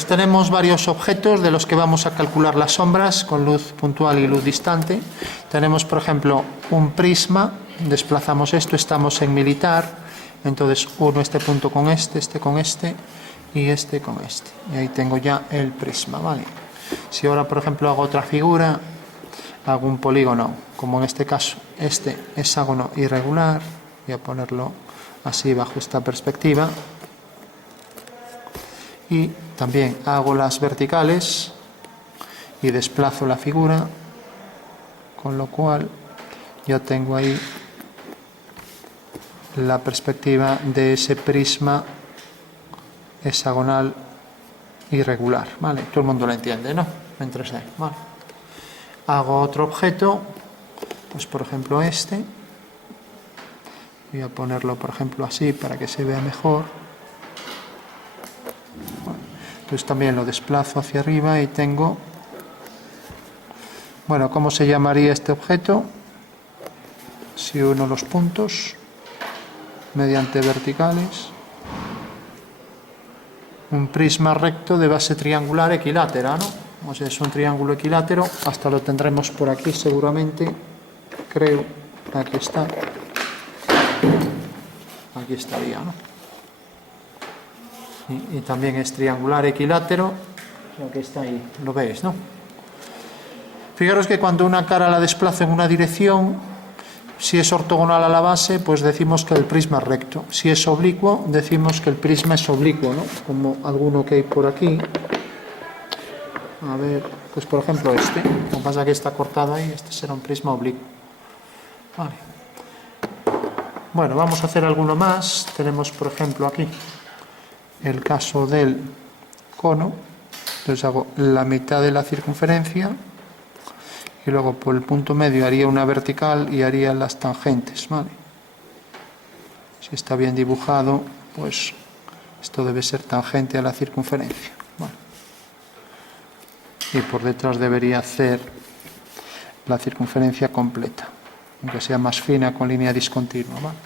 pues tenemos varios objetos de los que vamos a calcular las sombras con luz puntual y luz distante. Tenemos, por ejemplo, un prisma, desplazamos esto, estamos en militar, entonces uno este punto con este con este y este con este. Y ahí tengo ya el prisma, ¿vale? Si ahora, por ejemplo, hago otra figura, hago un polígono, como en este caso, este hexágono irregular, voy a ponerlo así bajo esta perspectiva, y también hago las verticales y desplazo la figura, con lo cual yo tengo ahí la perspectiva de ese prisma hexagonal irregular, ¿vale? Todo el mundo lo entiende, ¿no? En 3D, ¿vale? Hago otro objeto, pues por ejemplo este, voy a ponerlo por ejemplo así para que se vea mejor. Entonces también lo desplazo hacia arriba y tengo, bueno, ¿cómo se llamaría este objeto? Si uno los puntos mediante verticales, un prisma recto de base triangular equilátera, ¿no? O sea, es un triángulo equilátero, hasta lo tendremos por aquí seguramente, creo, aquí está, aquí estaría, ¿no? Y también es triangular equilátero, lo que está ahí, lo veis, ¿no? Fijaros que cuando una cara la desplazo en una dirección, si es ortogonal a la base, pues decimos que el prisma es recto. Si es oblicuo, decimos que el prisma es oblicuo, ¿no? Como alguno que hay por aquí. A ver, pues por ejemplo este. Lo que pasa es que está cortado ahí, este será un prisma oblicuo. Vale. Bueno, vamos a hacer alguno más. Tenemos, por ejemplo, aquí el caso del cono. Entonces hago la mitad de la circunferencia y luego por el punto medio haría una vertical y haría las tangentes, ¿vale? Si está bien dibujado, pues esto debe ser tangente a la circunferencia, ¿vale? Y por detrás debería hacer la circunferencia completa, aunque sea más fina con línea discontinua, ¿vale?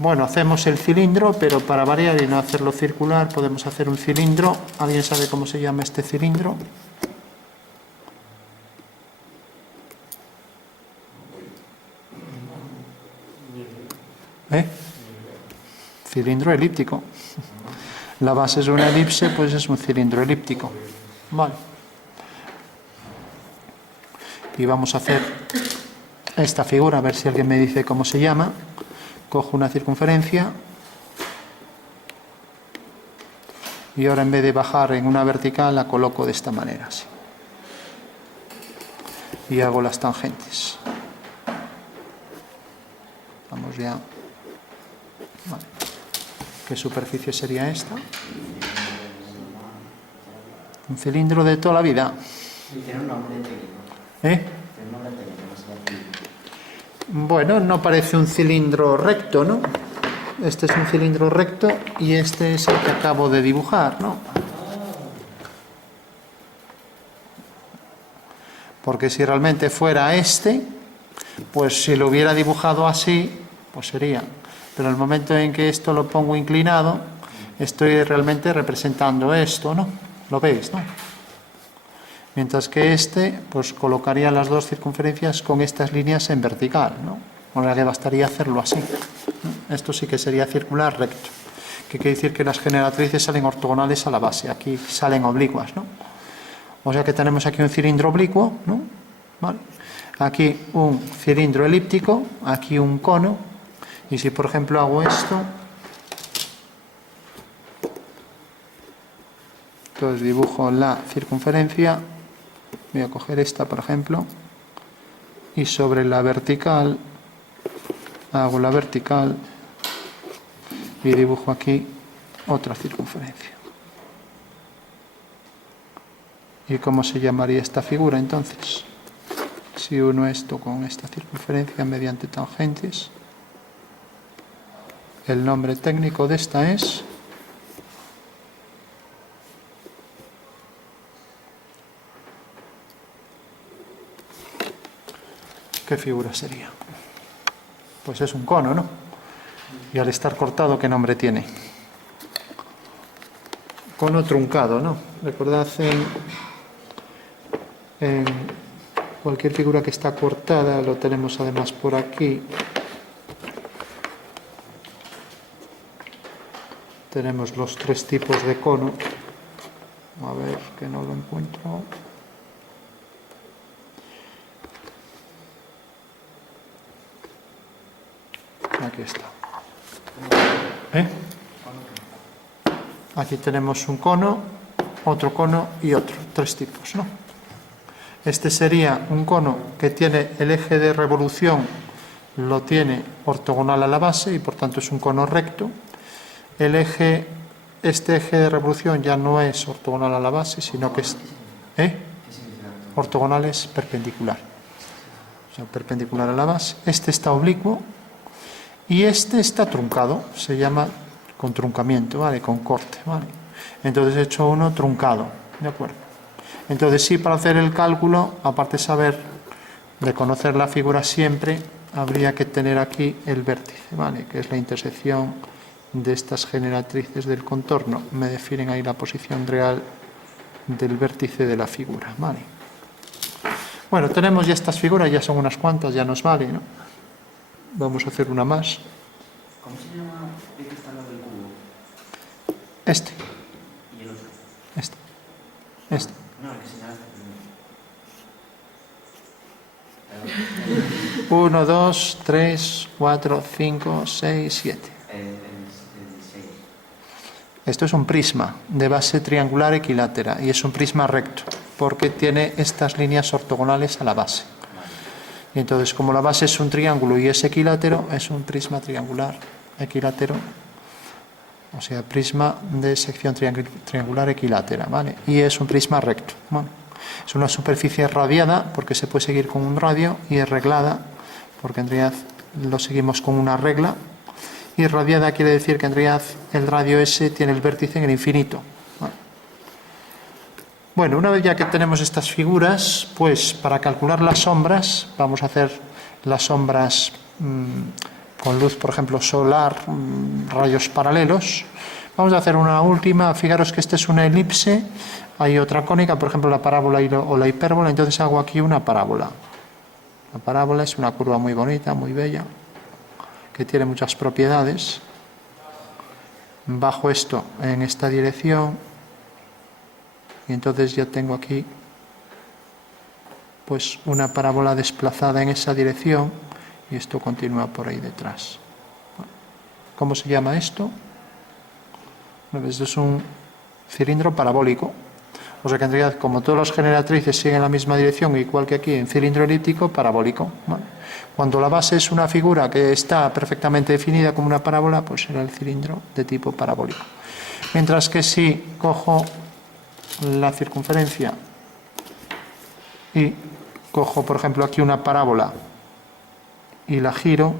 Bueno, hacemos el cilindro, pero para variar y no hacerlo circular, podemos hacer un cilindro. ¿Alguien sabe cómo se llama este cilindro? Cilindro elíptico. La base es una elipse, pues es un cilindro elíptico. Vale. Y vamos a hacer esta figura, a ver si alguien me dice cómo se llama. Cojo una circunferencia y ahora en vez de bajar en una vertical la coloco de esta manera, así. Y hago las tangentes. Vamos ya. Vale. ¿Qué superficie sería esta? Un cilindro de toda la vida. Tiene un nombre técnico. Tiene un nombre técnico, no sé. Bueno, no parece un cilindro recto, ¿no? Este es un cilindro recto y este es el que acabo de dibujar, ¿no? Porque si realmente fuera este, pues si lo hubiera dibujado así, pues sería. Pero en el momento en que esto lo pongo inclinado, estoy realmente representando esto, ¿no? ¿Lo veis, no? Mientras que este, pues colocaría las dos circunferencias con estas líneas en vertical, ¿no? O sea que bastaría hacerlo así. Esto sí que sería circular recto. Que quiere decir que las generatrices salen ortogonales a la base. Aquí salen oblicuas, ¿no? O sea que tenemos aquí un cilindro oblicuo, ¿no? ¿Vale? Aquí un cilindro elíptico, aquí un cono. Y si por ejemplo hago esto, entonces dibujo la circunferencia. Voy a coger esta, por ejemplo, y sobre la vertical hago la vertical y dibujo aquí otra circunferencia. ¿Y cómo se llamaría esta figura entonces? Si uno esto con esta circunferencia mediante tangentes, el nombre técnico de esta es ¿qué figura sería? Pues es un cono, ¿no? Y al estar cortado, ¿qué nombre tiene? cono truncado, ¿no? Recordad en cualquier figura que está cortada, lo tenemos además por aquí. Tenemos los tres tipos de cono. A ver, que no lo encuentro. Aquí está. Aquí tenemos un cono, otro cono y otro. Tres tipos, ¿no? Este sería un cono que tiene el eje de revolución, lo tiene ortogonal a la base y por tanto es un cono recto. Este eje de revolución ya no es ortogonal a la base, sino que es ortogonal, es perpendicular. O sea, perpendicular a la base. Este está oblicuo y este está truncado. Se llama con truncamiento, ¿vale? Con corte, ¿vale? Entonces he hecho uno truncado, ¿de acuerdo? Entonces sí, para hacer el cálculo, aparte de conocer la figura siempre, habría que tener aquí el vértice, ¿vale? Que es la intersección de estas generatrices del contorno. Me definen ahí la posición real del vértice de la figura, ¿vale? Bueno, tenemos ya estas figuras, ya son unas cuantas, ya nos vale, ¿no? Vamos a hacer una más. ¿Cómo se llama el que está al lado del cubo? Este. ¿Y el otro? Este. No, el que señalaste primero. 1, 2, 3, 4, 5, 6, 7. El 6. Esto es un prisma de base triangular equilátera y es un prisma recto porque tiene estas líneas ortogonales a la base. Y entonces, como la base es un triángulo y es equilátero, es un prisma triangular equilátero, o sea, prisma de sección triangular equilátera, ¿vale? Y es un prisma recto. Bueno, es una superficie radiada porque se puede seguir con un radio y es reglada porque en realidad lo seguimos con una regla. Y radiada quiere decir que en realidad el radio S tiene el vértice en el infinito. Bueno, una vez ya que tenemos estas figuras, pues para calcular las sombras, vamos a hacer las sombras con luz, por ejemplo, solar, rayos paralelos. Vamos a hacer una última. Fijaros que esta es una elipse, hay otra cónica, por ejemplo, la parábola o la hipérbola, entonces hago aquí una parábola. La parábola es una curva muy bonita, muy bella, que tiene muchas propiedades. Bajo esto en esta dirección y entonces ya tengo aquí pues una parábola desplazada en esa dirección y esto continúa por ahí detrás. ¿Cómo se llama esto? Esto es un cilindro parabólico. O sea que en realidad, como todas las generatrices siguen la misma dirección, igual que aquí en cilindro elíptico, parabólico. ¿Vale? Cuando la base es una figura que está perfectamente definida como una parábola, pues será el cilindro de tipo parabólico. Mientras que si cojo la circunferencia y cojo, por ejemplo, aquí una parábola y la giro,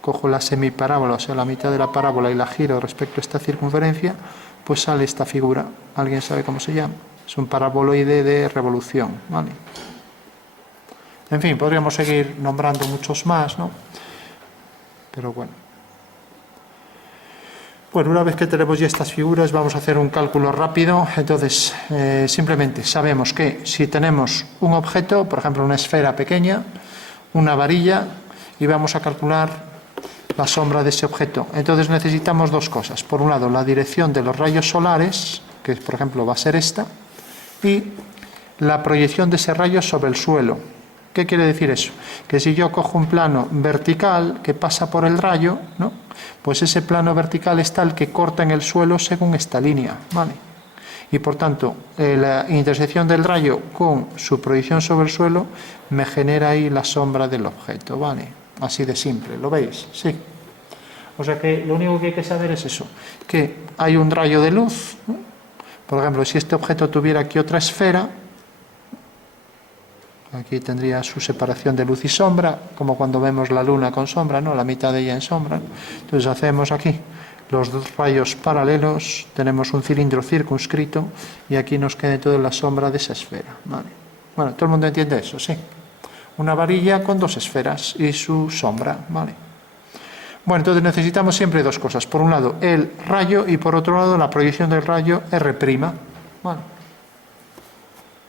cojo la semiparábola, o sea, la mitad de la parábola y la giro respecto a esta circunferencia, pues sale esta figura. ¿Alguien sabe cómo se llama? Es un paraboloide de revolución, ¿vale? En fin, podríamos seguir nombrando muchos más, ¿no? Pero bueno. Bueno, una vez que tenemos ya estas figuras, vamos a hacer un cálculo rápido. Entonces, simplemente sabemos que si tenemos un objeto, por ejemplo, una esfera pequeña, una varilla, y vamos a calcular la sombra de ese objeto. Entonces necesitamos dos cosas. Por un lado, la dirección de los rayos solares, que por ejemplo va a ser esta, y la proyección de ese rayo sobre el suelo. ¿Qué quiere decir eso? Que si yo cojo un plano vertical que pasa por el rayo, ¿no? Pues ese plano vertical es tal que corta en el suelo según esta línea, ¿vale? Y por tanto, la intersección del rayo con su proyección sobre el suelo me genera ahí la sombra del objeto, ¿vale? Así de simple, ¿lo veis? Sí. O sea que lo único que hay que saber es eso, que hay un rayo de luz, ¿no? Por ejemplo, si este objeto tuviera aquí otra esfera, aquí tendría su separación de luz y sombra, como cuando vemos la luna con sombra, ¿no? La mitad de ella en sombra. Entonces hacemos aquí los dos rayos paralelos, tenemos un cilindro circunscrito y aquí nos queda toda la sombra de esa esfera, ¿vale? Bueno, ¿todo el mundo entiende eso? Sí. Una varilla con dos esferas y su sombra, ¿vale? Bueno, entonces necesitamos siempre dos cosas. Por un lado, el rayo y por otro lado, la proyección del rayo R'. Bueno,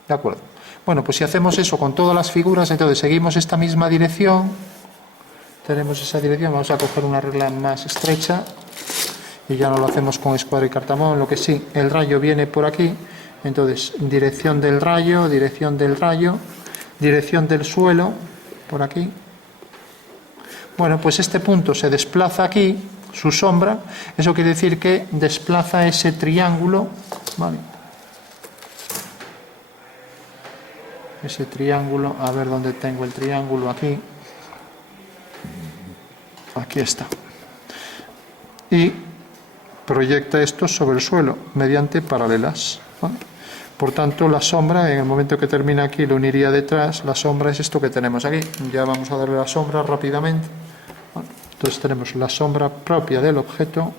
de acuerdo. Bueno, pues si hacemos eso con todas las figuras, entonces seguimos esta misma dirección. Tenemos esa dirección, vamos a coger una regla más estrecha y ya no lo hacemos con escuadra y cartamón, lo que sí, el rayo viene por aquí, entonces dirección del rayo, dirección del suelo, por aquí. Bueno, pues este punto se desplaza aquí, su sombra, eso quiere decir que desplaza ese triángulo, ¿vale? Ese triángulo, a ver dónde tengo el triángulo, aquí. Aquí está. Y proyecta esto sobre el suelo mediante paralelas, ¿vale? Por tanto, la sombra, en el momento que termina aquí, lo uniría detrás. La sombra es esto que tenemos aquí. Ya vamos a darle la sombra rápidamente. Bueno, entonces tenemos la sombra propia del objeto,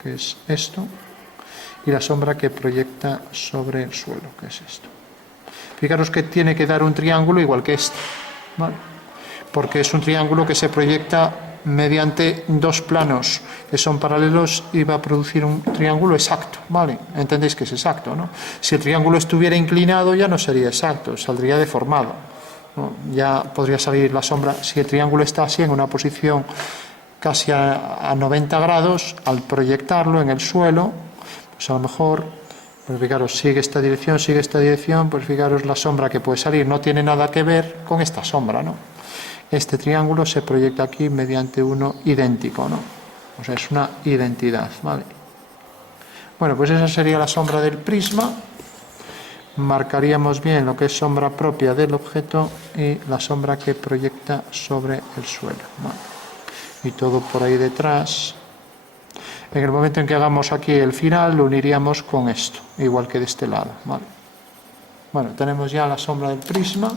que es esto, y la sombra que proyecta sobre el suelo, que es esto. Fijaros que tiene que dar un triángulo igual que este, ¿vale? Porque es un triángulo que se proyecta mediante dos planos que son paralelos y va a producir un triángulo exacto, ¿vale? Entendéis que es exacto, ¿no? Si el triángulo estuviera inclinado ya no sería exacto, saldría deformado, ¿no? Ya podría salir la sombra. Si el triángulo está así en una posición casi a 90 grados, al proyectarlo en el suelo, pues a lo mejor, pues fijaros, sigue esta dirección, pues fijaros la sombra que puede salir, no tiene nada que ver con esta sombra, ¿no? Este triángulo se proyecta aquí mediante uno idéntico, ¿no? O sea, es una identidad, ¿vale? Bueno, pues esa sería la sombra del prisma. Marcaríamos bien lo que es sombra propia del objeto y la sombra que proyecta sobre el suelo, ¿vale? Y todo por ahí detrás. En el momento en que hagamos aquí el final, lo uniríamos con esto, igual que de este lado, ¿vale? Bueno, tenemos ya la sombra del prisma.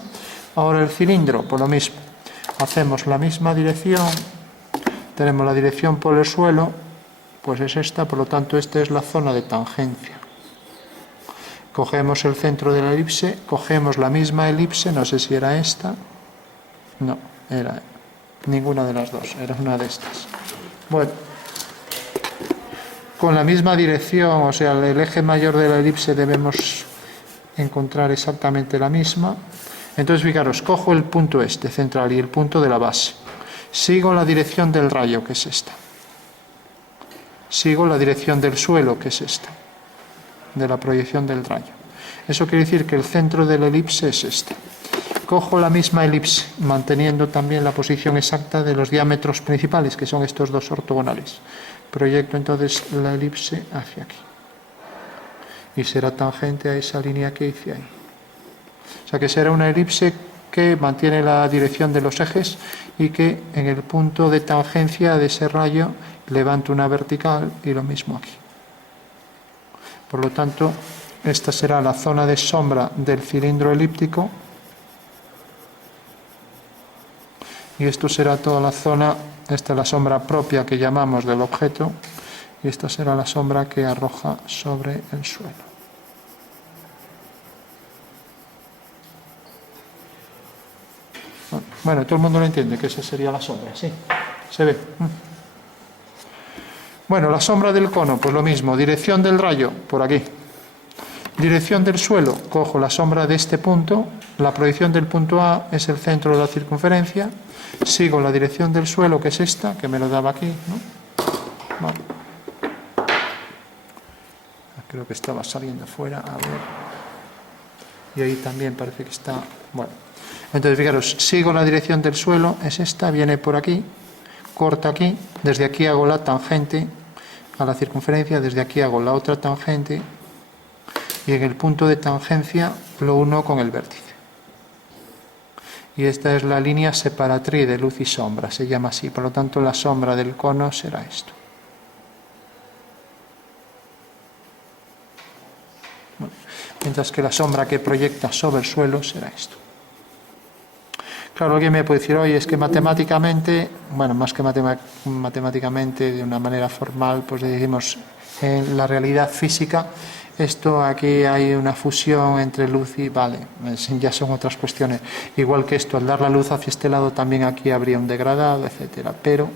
Ahora el cilindro, por lo mismo. Hacemos la misma dirección, tenemos la dirección por el suelo, pues es esta, por lo tanto esta es la zona de tangencia. Cogemos el centro de la elipse, cogemos la misma elipse, no sé si era esta, no, era ninguna de las dos, era una de estas. Bueno, con la misma dirección, o sea, el eje mayor de la elipse debemos encontrar exactamente la misma. Entonces, fijaros, cojo el punto este central y el punto de la base. Sigo la dirección del rayo, que es esta. Sigo la dirección del suelo, que es esta, de la proyección del rayo. Eso quiere decir que el centro de la elipse es este. Cojo la misma elipse, manteniendo también la posición exacta de los diámetros principales, que son estos dos ortogonales. Proyecto entonces la elipse hacia aquí. Y será tangente a esa línea que hice ahí. O sea que será una elipse que mantiene la dirección de los ejes y que en el punto de tangencia de ese rayo levanta una vertical y lo mismo aquí. Por lo tanto, esta será la zona de sombra del cilindro elíptico y esto será toda la zona, esta es la sombra propia que llamamos del objeto y esta será la sombra que arroja sobre el suelo. Bueno, todo el mundo lo entiende, que esa sería la sombra, ¿sí? ¿Se ve? Bueno, la sombra del cono, pues lo mismo, dirección del rayo, por aquí. Dirección del suelo, cojo la sombra de este punto, la proyección del punto A es el centro de la circunferencia, sigo la dirección del suelo, que es esta, que me lo daba aquí, ¿no? Vale. Creo que estaba saliendo fuera, a ver. Y ahí también parece que está, bueno. Entonces, fijaros, sigo la dirección del suelo, es esta, viene por aquí, corta aquí, desde aquí hago la tangente a la circunferencia, desde aquí hago la otra tangente y en el punto de tangencia lo uno con el vértice. Y esta es la línea separatriz de luz y sombra, se llama así, por lo tanto la sombra del cono será esto. Bueno, mientras que la sombra que proyecta sobre el suelo será esto. Claro, alguien me puede decir, oye, es que matemáticamente, bueno, más que matemáticamente, de una manera formal, pues decimos, en la realidad física, esto aquí hay una fusión entre luz y, vale, ya son otras cuestiones. Igual que esto, al dar la luz hacia este lado, también aquí habría un degradado, etcétera. Pero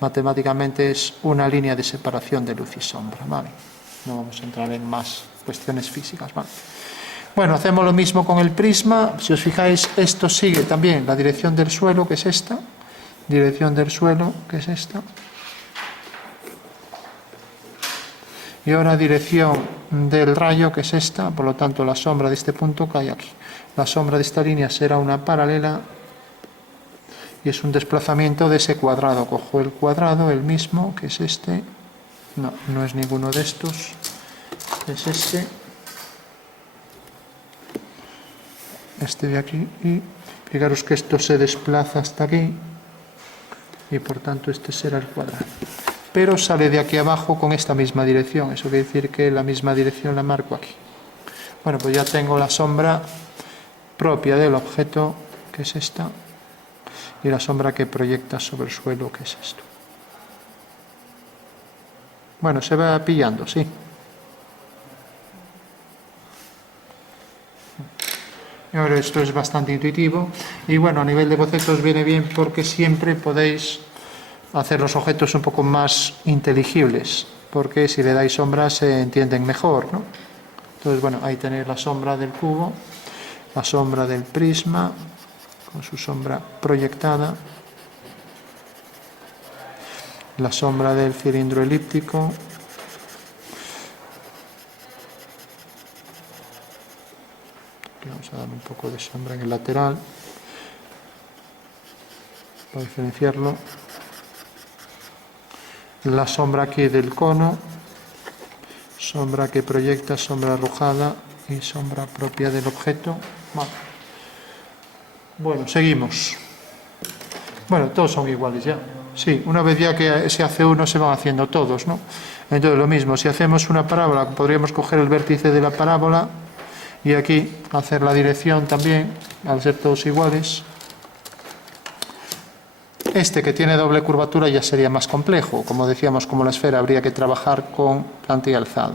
Matemáticamente es una línea de separación de luz y sombra, ¿vale? No vamos a entrar en más cuestiones físicas, ¿vale? Bueno, hacemos lo mismo con el prisma. Si os fijáis, esto sigue también la dirección del suelo, que es esta. Dirección del suelo, que es esta. Y ahora dirección del rayo, que es esta. Por lo tanto, la sombra de este punto cae aquí. La sombra de esta línea será una paralela y es un desplazamiento de ese cuadrado. Cojo el cuadrado, el mismo, que es este. No, no es ninguno de estos. Es este. Este de aquí. Y fijaros que esto se desplaza hasta aquí. Y por tanto este será el cuadrado. Pero sale de aquí abajo con esta misma dirección. Eso quiere decir que la misma dirección la marco aquí. Bueno, pues ya tengo la sombra propia del objeto, que es esta, y la sombra que proyecta sobre el suelo, que es esto. Bueno, se va pillando, sí. Ahora esto es bastante intuitivo y bueno, a nivel de bocetos viene bien porque siempre podéis hacer los objetos un poco más inteligibles, porque si le dais sombra se entienden mejor, ¿no? Entonces, bueno, ahí tenéis la sombra del cubo, la sombra del prisma, con su sombra proyectada, la sombra del cilindro elíptico, aquí vamos a dar un poco de sombra en el lateral, para diferenciarlo, la sombra aquí del cono, sombra que proyecta, sombra arrojada y sombra propia del objeto. Vale. Bueno, seguimos. Bueno, todos son iguales ya. Sí, una vez ya que se hace uno se van haciendo todos, ¿no? Entonces lo mismo, si hacemos una parábola, podríamos coger el vértice de la parábola y aquí hacer la dirección también, al ser todos iguales. Este que tiene doble curvatura ya sería más complejo. Como decíamos, como la esfera, habría que trabajar con planta y alzado.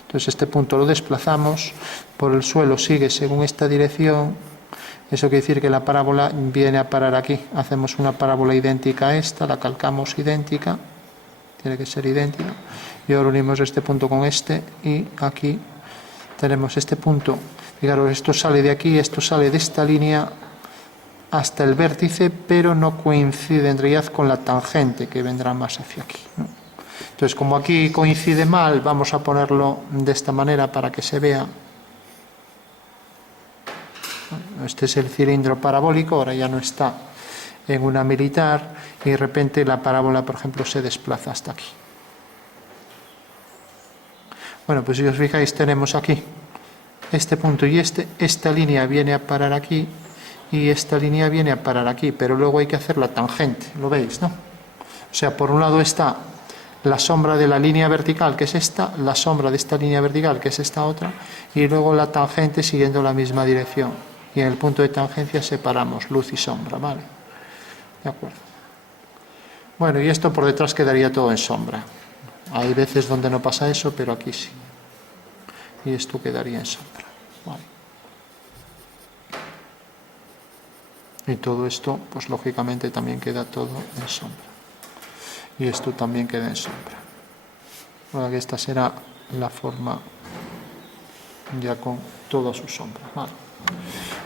Entonces este punto lo desplazamos, por el suelo sigue según esta dirección. Eso quiere decir que la parábola viene a parar aquí. Hacemos una parábola idéntica a esta, la calcamos idéntica, tiene que ser idéntica. Y ahora unimos este punto con este y aquí tenemos este punto. Fijaros, esto sale de aquí, esto sale de esta línea hasta el vértice, pero no coincide en realidad con la tangente que vendrá más hacia aquí, ¿no? Entonces, como aquí coincide mal, vamos a ponerlo de esta manera para que se vea. Este es el cilindro parabólico, ahora ya no está en una militar y de repente la parábola, por ejemplo, se desplaza hasta aquí. Bueno, pues si os fijáis tenemos aquí este punto y esta línea viene a parar aquí y esta línea viene a parar aquí, pero luego hay que hacer la tangente, ¿lo veis, no? O sea, por un lado está la sombra de la línea vertical, que es esta, la sombra de esta línea vertical, que es esta otra, y luego la tangente siguiendo la misma dirección. Y en el punto de tangencia separamos luz y sombra, ¿vale? De acuerdo. Bueno, y esto por detrás quedaría todo en sombra. Hay veces donde no pasa eso, pero aquí sí. Y esto quedaría en sombra, ¿vale? Y todo esto, pues lógicamente también queda todo en sombra. Y esto también queda en sombra. Bueno, que esta será la forma ya con toda su sombra, ¿vale?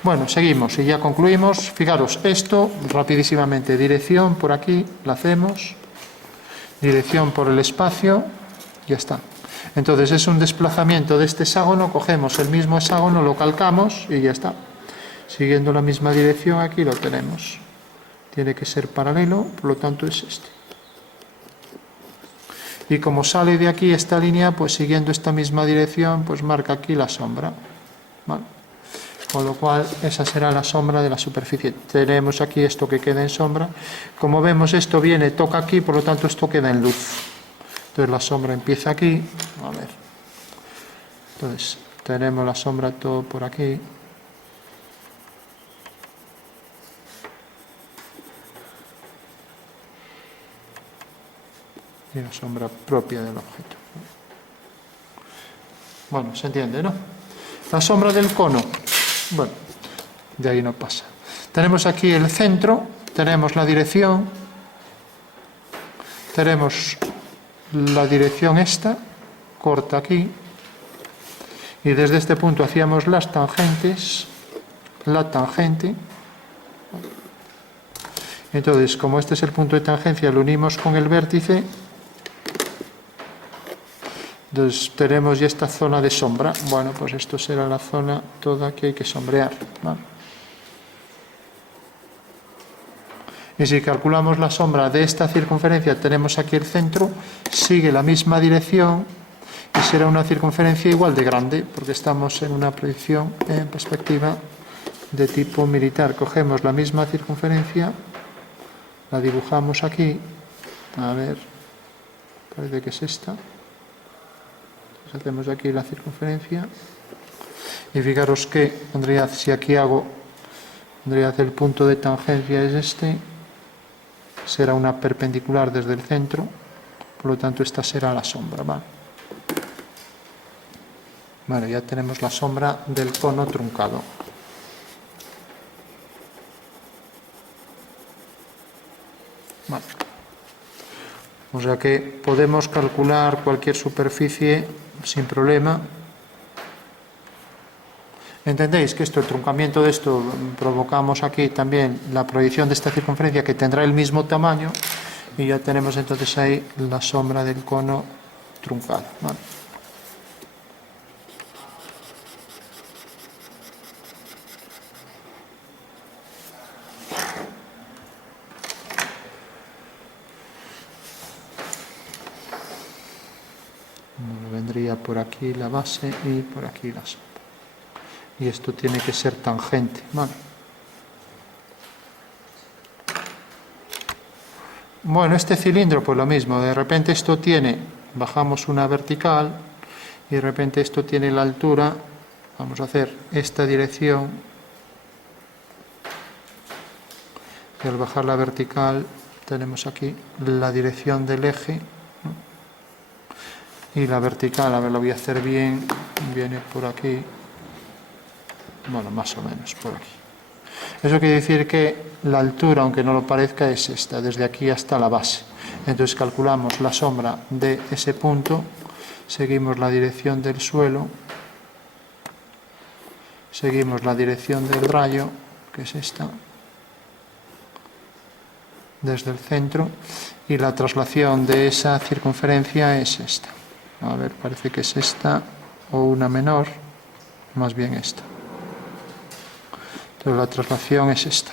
Bueno, seguimos y ya concluimos. Fijaros, esto rapidísimamente, dirección por aquí, la hacemos, dirección por el espacio, ya está. Entonces es un desplazamiento de este hexágono, cogemos el mismo hexágono, lo calcamos y ya está. Siguiendo la misma dirección aquí lo tenemos. Tiene que ser paralelo, por lo tanto es este. Y como sale de aquí esta línea, pues siguiendo esta misma dirección, pues marca aquí la sombra, ¿vale? Con lo cual esa será la sombra de la superficie. Tenemos aquí esto que queda en sombra. Como vemos, esto viene, toca aquí, por lo tanto esto queda en luz. Entonces la sombra empieza aquí. A ver. Entonces tenemos la sombra todo por aquí. Y la sombra propia del objeto. Bueno, se entiende, ¿no? La sombra del cono. Bueno, de ahí no pasa. Tenemos aquí el centro, tenemos la dirección, tenemos la dirección esta, corta aquí, y desde este punto hacíamos las tangentes, la tangente. Entonces, como este es el punto de tangencia, lo unimos con el vértice. Entonces tenemos ya esta zona de sombra. Bueno, pues esto será la zona toda que hay que sombrear, ¿vale? Y si calculamos la sombra de esta circunferencia, tenemos aquí el centro, sigue la misma dirección y será una circunferencia igual de grande, porque estamos en una proyección en perspectiva de tipo militar. Cogemos la misma circunferencia, la dibujamos aquí, a ver, parece que es esta. Entonces hacemos aquí la circunferencia y fijaros que, si aquí hago, el punto de tangencia es este, será una perpendicular desde el centro, por lo tanto esta será la sombra, ¿vale? Vale, ya tenemos la sombra del cono truncado. Vale. O sea que podemos calcular cualquier superficie sin problema. ¿Entendéis que esto, el truncamiento de esto, provocamos aquí también la proyección de esta circunferencia que tendrá el mismo tamaño y ya tenemos entonces ahí la sombra del cono truncado, ¿vale? Bueno, vendría por aquí la base y por aquí la sombra. Y esto tiene que ser tangente, ¿vale? Bueno, este cilindro pues lo mismo, de repente esto tiene, bajamos una vertical y de repente esto tiene la altura, vamos a hacer esta dirección y al bajar la vertical tenemos aquí la dirección del eje, ¿no? Y la vertical, a ver, lo voy a hacer bien, viene por aquí. Bueno, más o menos por aquí. Eso quiere decir que la altura, aunque no lo parezca, es esta, desde aquí hasta la base. Entonces calculamos la sombra de ese punto, seguimos la dirección del suelo, seguimos la dirección del rayo, que es esta, desde el centro, y la traslación de esa circunferencia es esta. A ver, parece que es esta o una menor, más bien esta. Entonces la traslación es esta.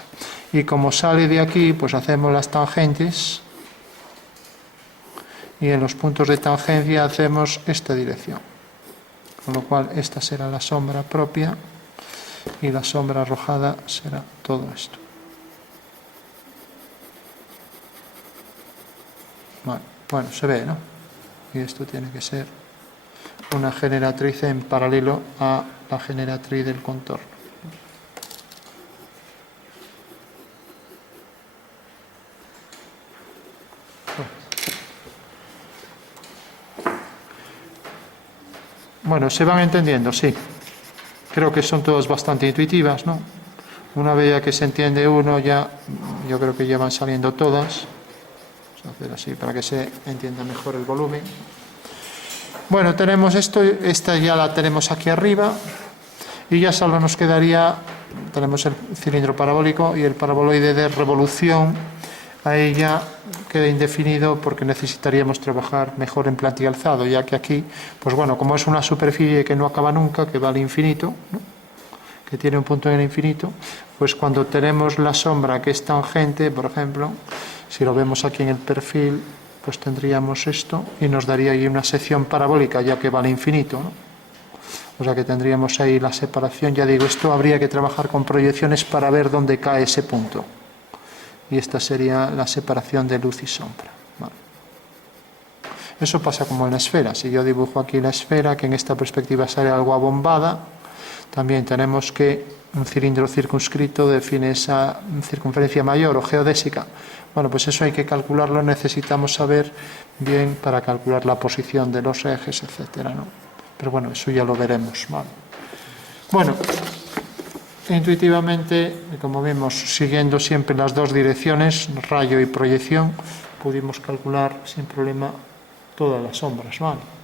Y como sale de aquí, pues hacemos las tangentes y en los puntos de tangencia hacemos esta dirección. Con lo cual esta será la sombra propia y la sombra arrojada será todo esto. Vale, bueno, se ve, ¿no? Y esto tiene que ser una generatriz en paralelo a la generatriz del contorno. Bueno, se van entendiendo, sí. Creo que son todas bastante intuitivas, ¿no? Una vez ya que se entiende uno, ya yo creo que ya van saliendo todas. Vamos a hacer así para que se entienda mejor el volumen. Bueno, tenemos esto, esta ya la tenemos aquí arriba y ya solo nos quedaría, tenemos el cilindro parabólico y el paraboloide de revolución. Ahí ya queda indefinido porque necesitaríamos trabajar mejor en planta y alzado, ya que aquí, pues bueno, como es una superficie que no acaba nunca, que va al infinito, ¿no? Que tiene un punto en el infinito, pues cuando tenemos la sombra que es tangente, por ejemplo, si lo vemos aquí en el perfil, pues tendríamos esto y nos daría ahí una sección parabólica, ya que va al infinito, ¿no? O sea que tendríamos ahí la separación. Ya digo, esto habría que trabajar con proyecciones para ver dónde cae ese punto. Y esta sería la separación de luz y sombra. Vale. Eso pasa como en la esfera. Si yo dibujo aquí la esfera, que en esta perspectiva sale algo abombada, también tenemos que un cilindro circunscrito define esa circunferencia mayor o geodésica. Bueno, pues eso hay que calcularlo, necesitamos saber bien para calcular la posición de los ejes, etcétera, ¿no? Pero bueno, eso ya lo veremos. Vale. Bueno, intuitivamente, como vemos, siguiendo siempre las dos direcciones, rayo y proyección, pudimos calcular sin problema todas las sombras, ¿vale?